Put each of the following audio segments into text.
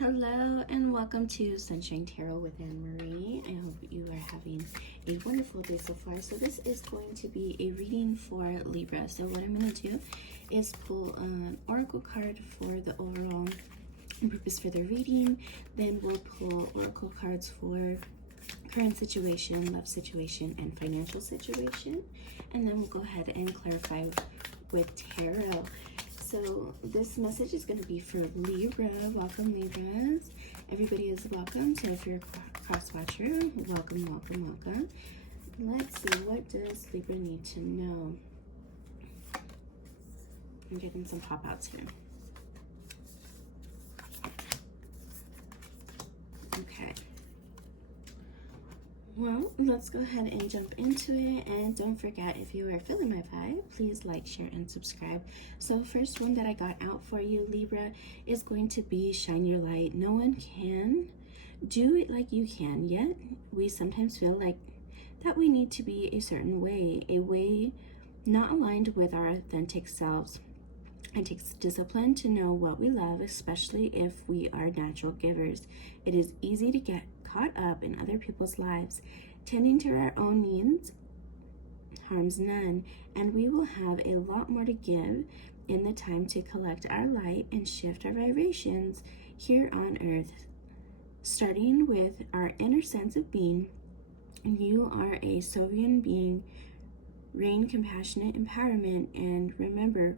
Hello and welcome to Sunshine Tarot with AnnMarie. I hope you are having a wonderful day so far. So this is going to be a reading for Libra. So what I'm going to do is pull an oracle card for the overall purpose for the reading. Then we'll pull oracle cards for current situation, love situation, and financial situation. And then we'll go ahead and clarify with tarot. So this message is going to be for Libra. Welcome, Libras. Everybody is welcome. So if you're a cross watcher, welcome, welcome, welcome. Let's see, what does Libra need to know? I'm getting some pop-outs here. Okay. Well, let's go ahead and jump into it. And don't forget, if you are feeling my vibe, please like, share, and subscribe. So first one that I got out for you, Libra, is going to be shine your light. No one can do it like you can, yet we sometimes feel like that we need to be a certain way, a way not aligned with our authentic selves. It takes discipline to know what we love, especially if we are natural givers. It is easy to get caught up in other people's lives. Tending to our own needs harms none, and we will have a lot more to give in the time to collect our light and shift our vibrations here on earth. Starting with our inner sense of being, you are a sovereign being. Reign compassionate empowerment, and remember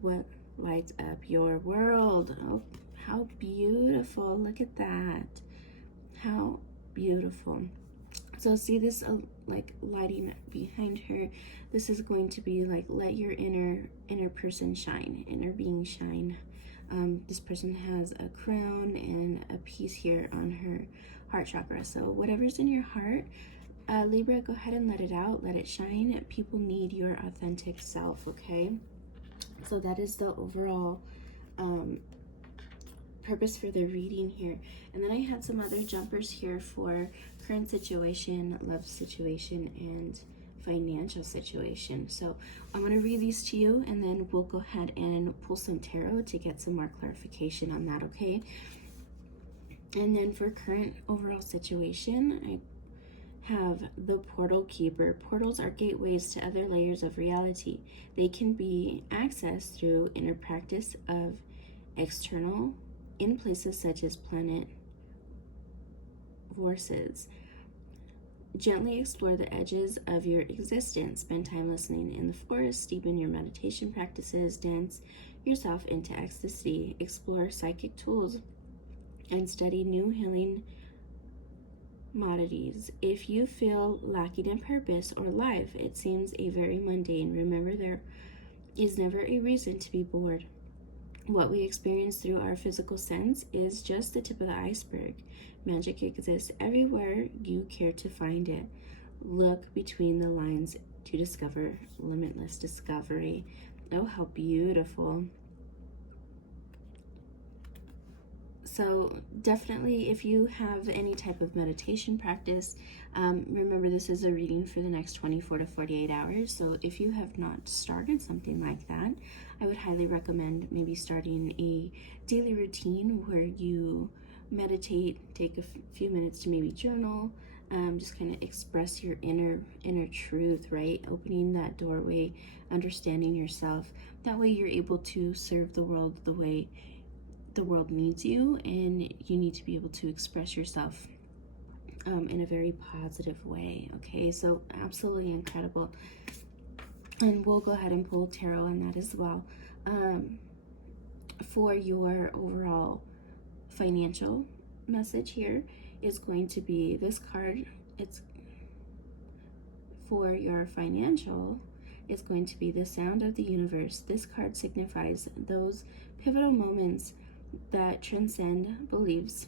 what lights up your world. Oh, how beautiful. Look at that. How beautiful. So see this like lighting behind her. This is going to be like, let your inner person shine, inner being shine. This person has a crown and a piece here on her heart chakra. So whatever's in your heart, Libra, go ahead and let it out, let it shine. People need your authentic self, okay? So that is the overall purpose for the reading here. And then I had some other jumpers here for current situation, love situation, and financial situation. So I'm going to read these to you, and then we'll go ahead and pull some tarot to get some more clarification on that, okay? And then for current overall situation, I have the portal keeper. Portals are gateways to other layers of reality. They can be accessed through inner practice of external in places such as planet vortices. Gently explore the edges of your existence. Spend time listening in the forest. Deepen your meditation practices. Dance yourself into ecstasy. Explore psychic tools and study new healing modalities. If you feel lacking in purpose or life, it seems a very mundane. Remember, there is never a reason to be bored. What we experience through our physical sense is just the tip of the iceberg. Magic exists everywhere you care to find it. Look between the lines to discover limitless discovery. Oh, how beautiful. So definitely, if you have any type of meditation practice, remember this is a reading for the next 24 to 48 hours. So if you have not started something like that, I would highly recommend maybe starting a daily routine where you meditate, take a few minutes to maybe journal, just kind of express your inner truth, right? Opening that doorway, understanding yourself. That way you're able to serve the world the way the world needs you, and you need to be able to express yourself in a very positive way, okay? So absolutely incredible. And we'll go ahead and pull tarot on that as well. For your overall financial message here is going to be this card. It's for your financial, it's going to be the sound of the universe. This card signifies those pivotal moments that transcend beliefs,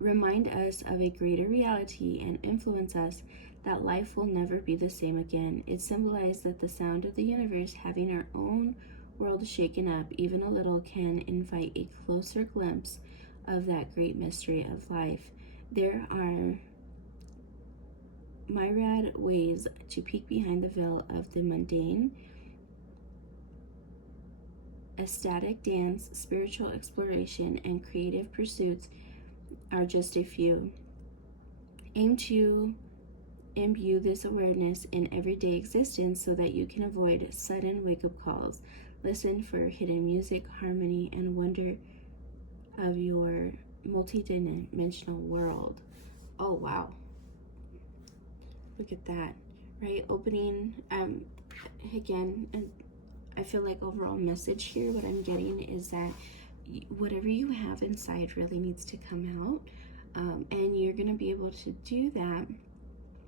remind us of a greater reality, and influence us that life will never be the same again. It symbolizes that the sound of the universe, having our own world shaken up even a little, can invite a closer glimpse of that great mystery of life. There are myriad ways to peek behind the veil of the mundane ecstatic dance, spiritual exploration, and creative pursuits are just a few. Aim to imbue this awareness in everyday existence so that you can avoid sudden wake-up calls. Listen for hidden music, harmony, and wonder of your multi-dimensional world. Oh, wow. Look at that, right? Opening, again, and I feel like overall message here, what I'm getting is that whatever you have inside really needs to come out. And you're going to be able to do that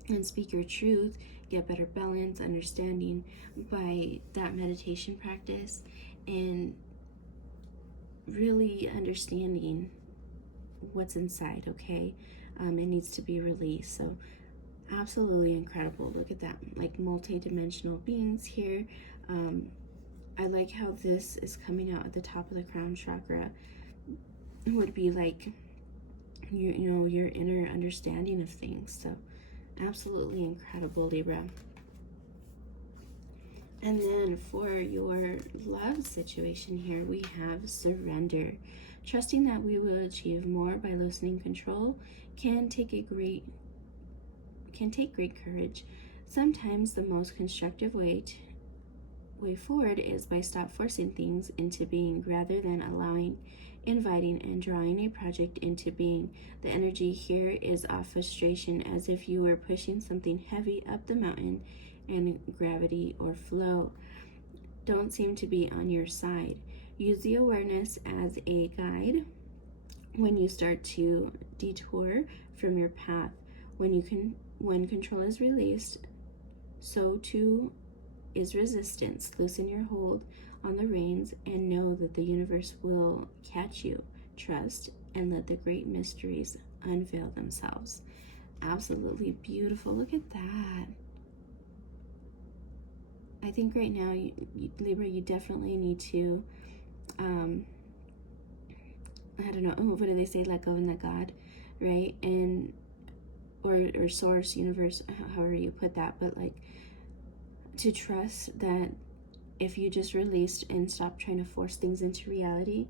and speak your truth, get better balance, understanding by that meditation practice, and really understanding what's inside, okay? It needs to be released. So absolutely incredible. Look at that, like multi-dimensional beings here. I like how this is coming out at the top of the crown chakra. It would be like your inner understanding of things. So absolutely incredible, Libra. And then for your love situation here, we have surrender. Trusting that we will achieve more by loosening control can take great courage. Sometimes the most constructive way forward is by stop forcing things into being rather than allowing, inviting, and drawing a project into being. The energy here is of frustration, as if you were pushing something heavy up the mountain and gravity or flow don't seem to be on your side. Use the awareness as a guide when you start to detour from your path. When control is released, so too is resistance. Loosen your hold on the reins and know that the universe will catch you. Trust and let the great mysteries unveil themselves. Absolutely beautiful. Look at that. I think right now, Libra, you definitely need to, I don't know, what do they say? Let go and let God, right? And or source, universe, however you put that, but like to trust that if you just released and stopped trying to force things into reality,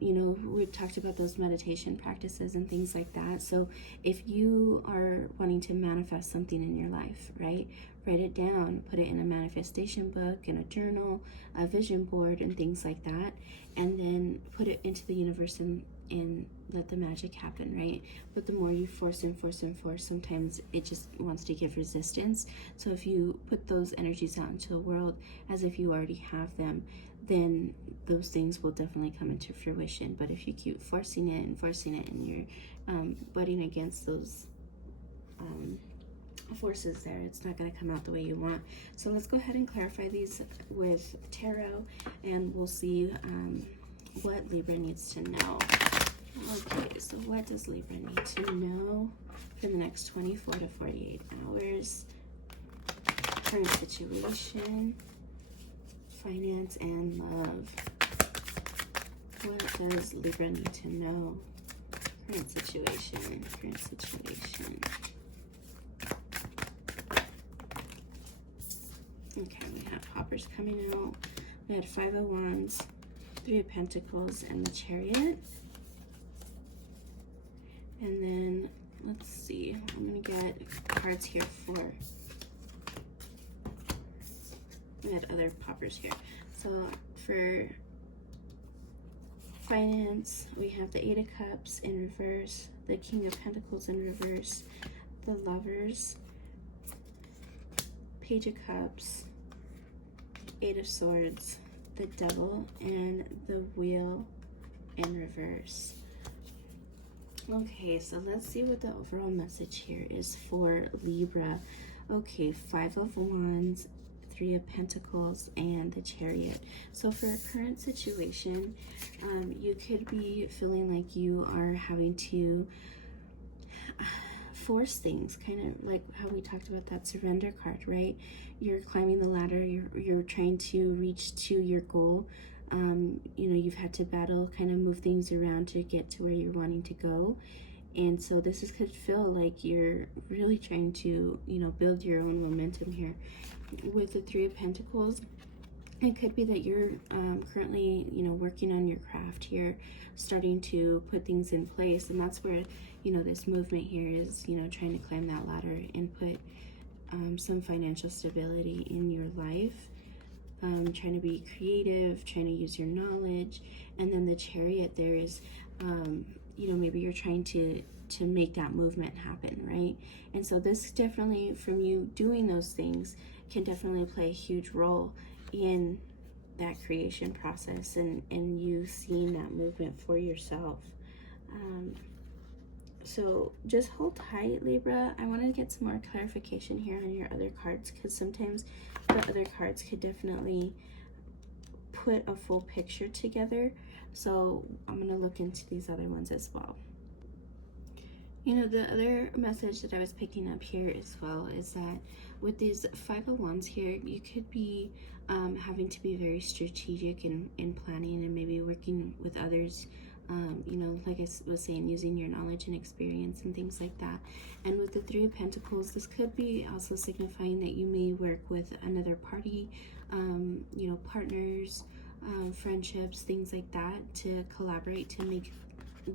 we've talked about those meditation practices and things like that. So if you are wanting to manifest something in your life, right, write it down, put it in a manifestation book, in a journal, a vision board, and things like that, and then put it into the universe and let the magic happen, right? But the more you force and force and force, sometimes it just wants to give resistance. So if you put those energies out into the world as if you already have them, then those things will definitely come into fruition. But if you keep forcing it and you're butting against those forces there, it's not going to come out the way you want. So let's go ahead and clarify these with tarot, and we'll see what Libra needs to know. Okay, so what does Libra need to know for the next 24 to 48 hours? Current situation, finance, and love. What does Libra need to know? Current situation. Okay, we have Hoppers coming out. We had 5 of Wands, 3 of Pentacles, and the Chariot. And then, let's see, I'm going to get cards here for, we had other poppers here. So for finance, we have the 8 of Cups in reverse, the King of Pentacles in reverse, the Lovers, Page of Cups, 8 of Swords, the Devil, and the Wheel in reverse. Okay, so let's see what the overall message here is for Libra. Okay, 5 of Wands, 3 of Pentacles, and the Chariot. So for a current situation, you could be feeling like you are having to force things, kind of like how we talked about that surrender card, right? You're climbing the ladder, you're trying to reach to your goal. You've had to battle, kind of move things around to get to where you're wanting to go. And so this could feel like you're really trying to, build your own momentum here. With the 3 of Pentacles, It could be that you're currently, you know, working on your craft here, starting to put things in place. And that's where, you know, this movement here is, you know, trying to climb that ladder and put some financial stability in your life. Trying to be creative, trying to use your knowledge. And then the Chariot there is, you know, maybe you're trying to make that movement happen, right? And so this definitely, from you doing those things, can definitely play a huge role in that creation process and you seeing that movement for yourself. So just hold tight, Libra. I want to get some more clarification here on your other cards, because sometimes the other cards could definitely put a full picture together. So I'm going to look into these other ones as well. You know, the other message that I was picking up here as well is that with these 5 of Wands here, you could be having to be very strategic in planning and maybe working with others. You know, like I was saying, using your knowledge and experience and things like that. And with the 3 of Pentacles, this could be also signifying that you may work with another party, you know, partners, friendships, things like that, to collaborate to make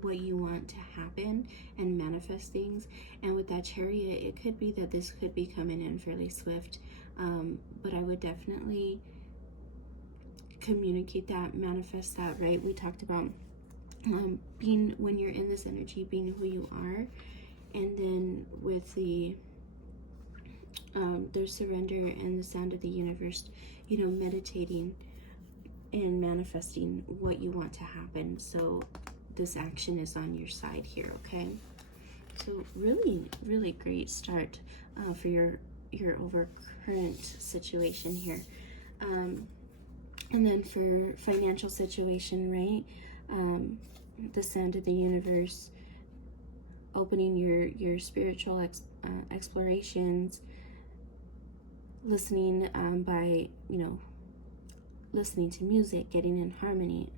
what you want to happen and manifest things. And with that Chariot, it could be that this could be coming in fairly swift, but I would definitely communicate that, manifest that, right? We talked about being, when you're in this energy, being who you are. And then with the surrender and the sound of the universe, you know, meditating and manifesting what you want to happen. So this action is on your side here, okay? So really, really great start for your overcurrent situation here. And then for financial situation, right? The sound of the universe, opening your spiritual explorations, listening by, you know, listening to music, getting in harmony,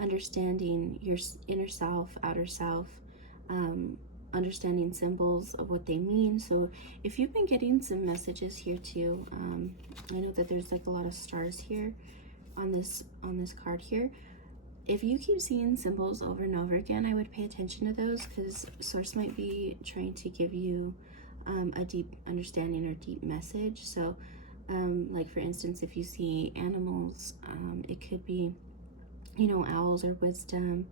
understanding your inner self, outer self, understanding symbols of what they mean. So if you've been getting some messages here too, I know that there's like a lot of stars here on this card here. If you keep seeing symbols over and over again, I would pay attention to those, because Source might be trying to give you a deep understanding or deep message. So like for instance, if you see animals, it could be, you know, owls are wisdom,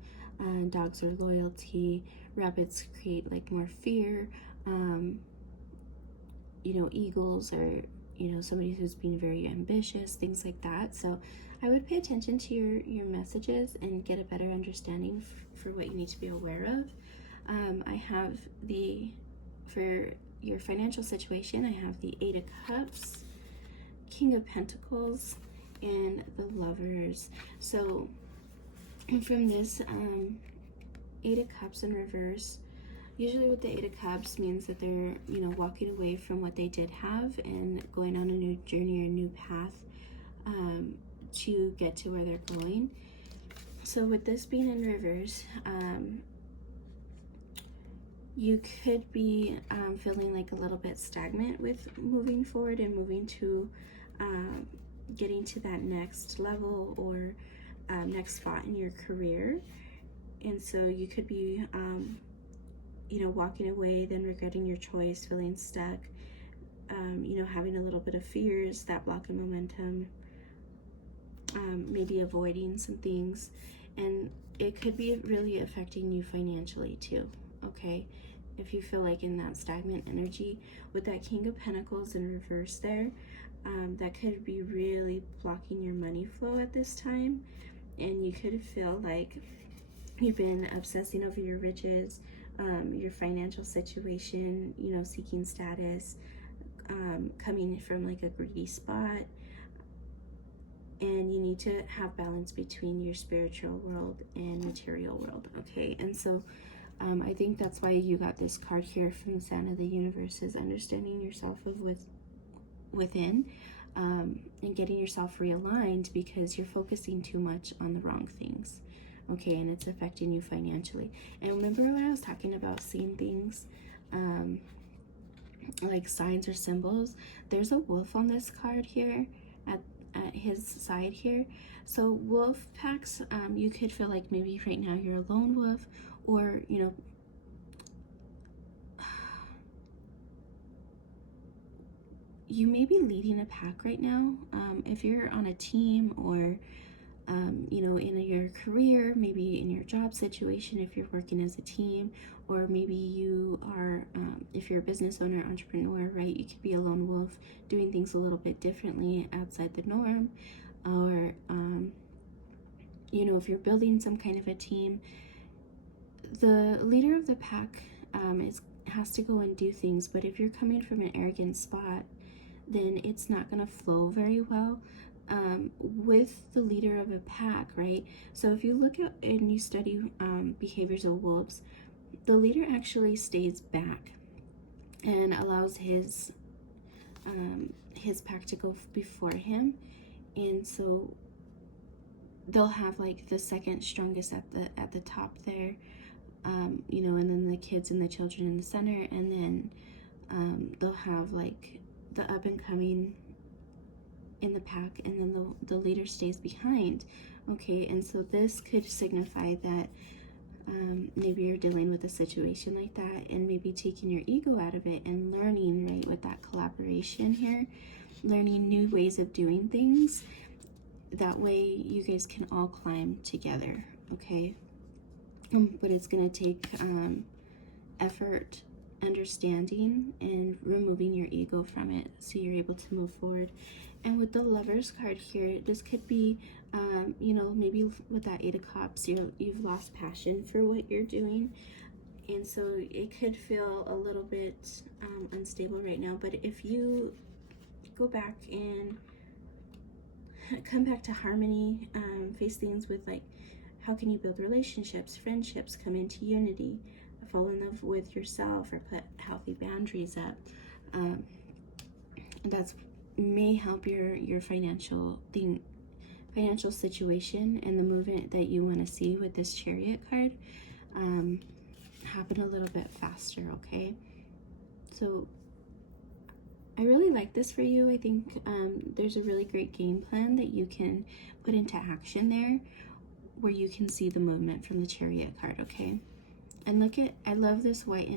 dogs are loyalty, rabbits create like more fear, you know, eagles are, you know, somebody who's being very ambitious, things like that. So I would pay attention to your messages and get a better understanding for what you need to be aware of. I have for your financial situation, I have the 8 of Cups, King of Pentacles, and the Lovers. So from this 8 of Cups in reverse, usually with the 8 of Cups means that they're, you know, walking away from what they did have and going on a new journey or a new path to get to where they're going. So with this being in reverse, you could be feeling like a little bit stagnant with moving forward and moving to getting to that next level or next spot in your career. And so you could be you know, walking away, then regretting your choice, feeling stuck, you know, having a little bit of fears that block in momentum, maybe avoiding some things, and it could be really affecting you financially too, okay? If you feel like in that stagnant energy with that King of Pentacles in reverse there, that could be really blocking your money flow at this time, and you could feel like you've been obsessing over your riches, your financial situation, you know, seeking status, coming from like a greedy spot, and you need to have balance between your spiritual world and material world, okay? And so I think that's why you got this card here from the Sound of the Universe, is understanding yourself within and getting yourself realigned, because you're focusing too much on the wrong things, okay? And it's affecting you financially. And remember when I was talking about seeing things like signs or symbols? There's a wolf on this card here at his side here. So wolf packs, you could feel like maybe right now you're a lone wolf, or you know, you may be leading a pack right now. If you're on a team, or you know, in your career, maybe in your job situation, if you're working as a team, or maybe you are, if you're a business owner, entrepreneur, right, you could be a lone wolf doing things a little bit differently outside the norm. Or you know, if you're building some kind of a team, the leader of the pack has to go and do things. But if you're coming from an arrogant spot, then it's not going to flow very well with the leader of a pack, right? So if you look at and you study behaviors of wolves, the leader actually stays back and allows his pack to go before him, and so they'll have like the second strongest at the top there, you know, and then the kids and the children in the center, and then they'll have like the up and coming in the pack, and then the leader stays behind. Okay, and so this could signify that maybe you're dealing with a situation like that, and maybe taking your ego out of it and learning, right, with that collaboration here, learning new ways of doing things. That way you guys can all climb together, okay? But it's going to take effort, understanding, and removing your ego from it, so you're able to move forward. And with the Lovers card here, this could be, you know, maybe with that Eight of Cups, you've lost passion for what you're doing, and so it could feel a little bit unstable right now. But if you go back and come back to harmony, face things with like, how can you build relationships, friendships, come into unity, fall in love with yourself, or put healthy boundaries up, that's may help your financial situation and the movement that you want to see with this Chariot card happen a little bit faster, okay? So I really like this for you. I think there's a really great game plan that you can put into action there, where you can see the movement from the Chariot card, okay? And look at, I love this white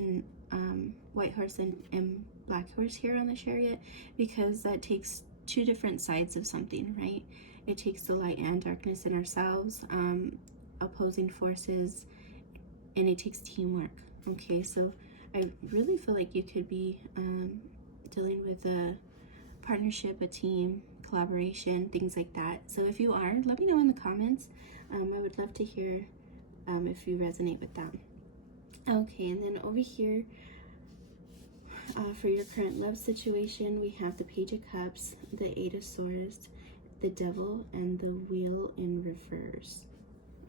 horse and black horse here on the Chariot, because that takes two different sides of something, right? It takes the light and darkness in ourselves, opposing forces, and it takes teamwork, okay? So I really feel like you could be dealing with a partnership, a team, collaboration, things like that. So if you are, let me know in the comments. I would love to hear if you resonate with that. Okay, and then over here, for your current love situation, we have the Page of Cups, the Eight of Swords, the Devil, and the Wheel in reverse.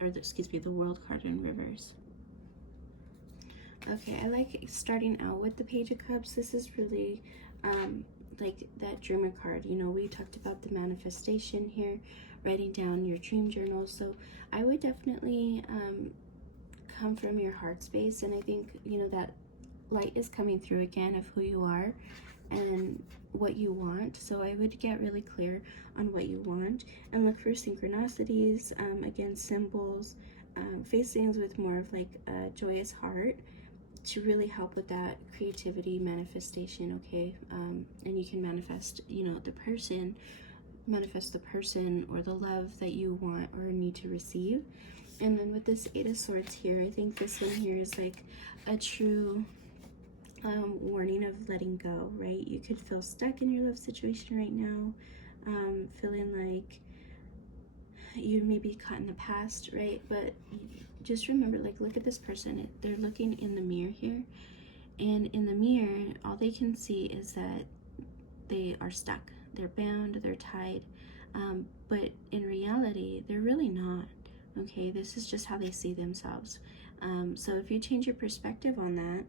Or, excuse me, the World card in reverse. Okay, I like starting out with the Page of Cups. This is really like that dreamer card. You know, we talked about the manifestation here, writing down your dream journal. So I would definitely come from your heart space, and I think, you know, that light is coming through again of who you are and what you want. So I would get really clear on what you want and look for synchronicities, again, symbols, face things with more of like a joyous heart to really help with that creativity manifestation, okay? And you can manifest, you know, manifest the person or the love that you want or need to receive. And then with this Eight of Swords here, I think this one here is like a true warning of letting go, right? You could feel stuck in your love situation right now, feeling like you may be caught in the past, right? But just remember, like, look at this person. They're looking in the mirror here, and in the mirror, all they can see is that they are stuck. They're bound, they're tied, but in reality, they're really not, okay? This is just how they see themselves. So if you change your perspective on that,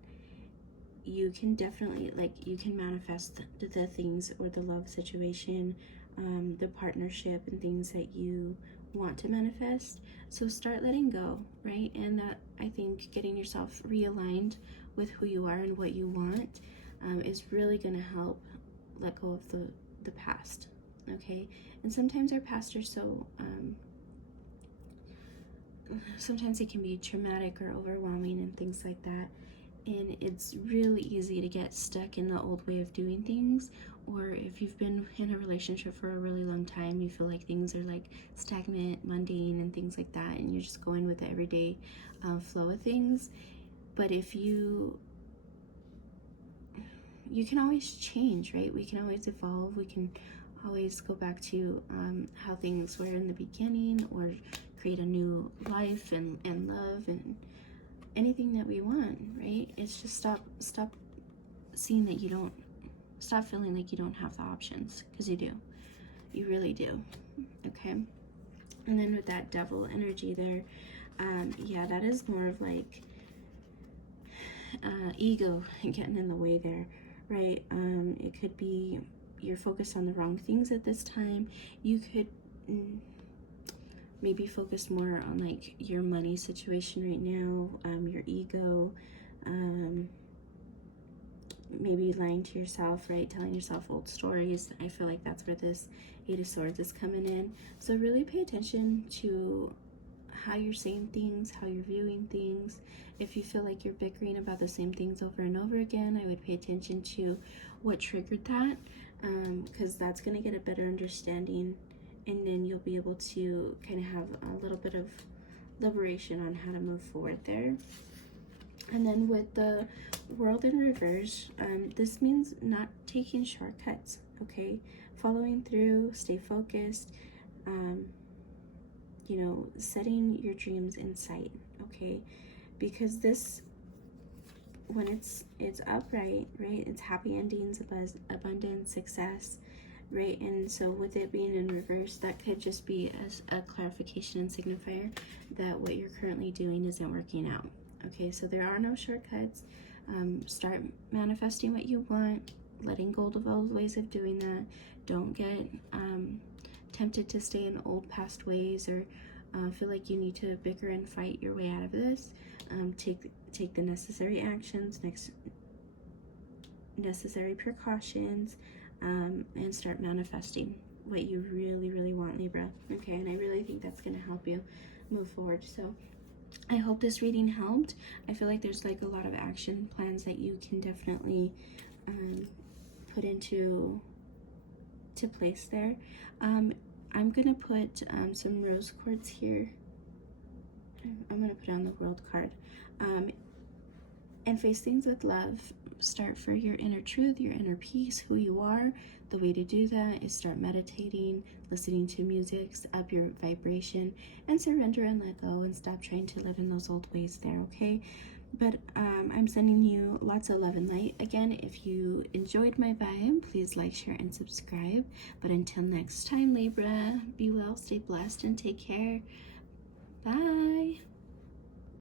you can definitely, like, you can manifest the things or the love situation, the partnership and things that you want to manifest. So start letting go, right? And that, I think, getting yourself realigned with who you are and what you want is really going to help let go of the past, okay? And sometimes our past are so, sometimes it can be traumatic or overwhelming and things like that. And it's really easy to get stuck in the old way of doing things. Or if you've been in a relationship for a really long time, you feel like things are like stagnant, mundane, and things like that, and you're just going with the everyday flow of things. But if you can always change, right? We can always evolve. We can always go back to how things were in the beginning, or create a new life and love and anything that we want, right? It's just stop seeing that you don't, stop feeling like you don't have the options, because you do. You really do, okay? And then with that devil energy there, yeah, that is more of like ego getting in the way there, right? It could be you're focused on the wrong things at this time. You could maybe focus more on like your money situation right now, your ego, maybe lying to yourself, right? Telling yourself old stories. I feel like that's where this Eight of Swords is coming in. So really pay attention to how you're saying things, how you're viewing things. If you feel like you're bickering about the same things over and over again, I would pay attention to what triggered that, because that's going to get a better understanding, and then you'll be able to kind of have a little bit of liberation on how to move forward there. And then with the World in reverse, this means not taking shortcuts, okay? Following through, stay focused, you know, setting your dreams in sight, okay? Because this, when it's upright, right, it's happy endings, abundance, success, right? And so with it being in reverse, that could just be a clarification and signifier that what you're currently doing isn't working out, okay? So there are no shortcuts. Start manifesting what you want, letting go of old ways of doing that. Don't get tempted to stay in old past ways, or feel like you need to bicker and fight your way out of this. Take the necessary actions, necessary precautions, and start manifesting what you really, really want, Libra. Okay, and I really think that's going to help you move forward. So I hope this reading helped. I feel like there's like a lot of action plans that you can definitely put into place there. I'm gonna put some rose quartz here. I'm gonna put on the World card, and face things with love. Start for your inner truth, your inner peace, who you are. The way to do that is start meditating, listening to music, up your vibration, and surrender and let go, and stop trying to live in those old ways there, okay? But I'm sending you lots of love and light. Again, if you enjoyed my vibe, please like, share, and subscribe. But until next time, Libra, be well, stay blessed, and take care. Bye.